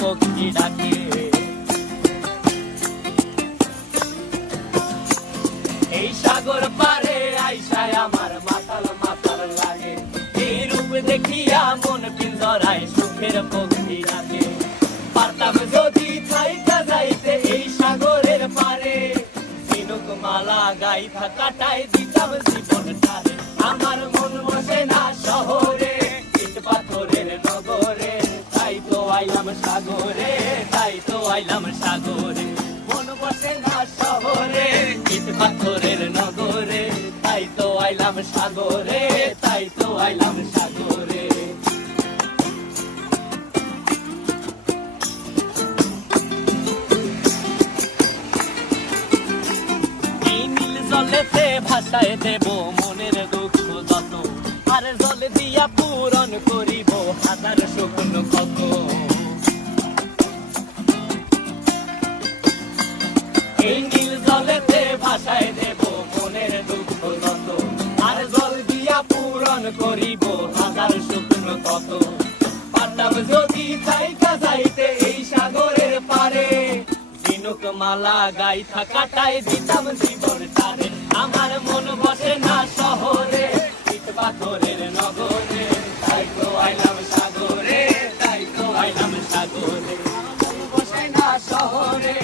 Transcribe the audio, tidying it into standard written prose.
পক্ষী ডাকে। এই সাগর পারে আইসায় আমার মাতাল মাতাল লাগে, এই রূপ দেখিয়া মন পিঞ্জরায় সুখের পক্ষী ডাকে। পারতাম যদি থাইকা যাইতে এই সাগরের পারে, ঝিনুক মালা গাইথা কাটাই দিতাম জীবনটারে। আমার মন বসে না শহরে, ইট পাথরের নগরে, তাই তো আইলাম সাগরে, তাই তো আইলাম সাগরে। মন বসে না শহরে, ইট পাথরের নগরে, তাই তো আইলাম সাগরে, তাই তো আইলাম সাগরে। জলেতে ভাসায় দেব মনের দুঃখ যত, আর জল দিয়া পূরণ করিব হাজার শুকনো ক্ষত। এই নীল জলেতে ভাসায় দেব মনের দুঃখ যত, আর জল দিয়া পূরণ করিব হাজার শুকনো ক্ষত। পারতাম যদি থাইকা যাইতে এই সাগরের পারে, ঝিনুক মালা গাইথা কাটাই দিতাম জীবনটারে। আমার মন বসে না শহরে, ইট পাথরের নগরে, তাই তো আইলাম সাগরে, তাই তো আইলাম সাগরে। মন বসে না শহরে।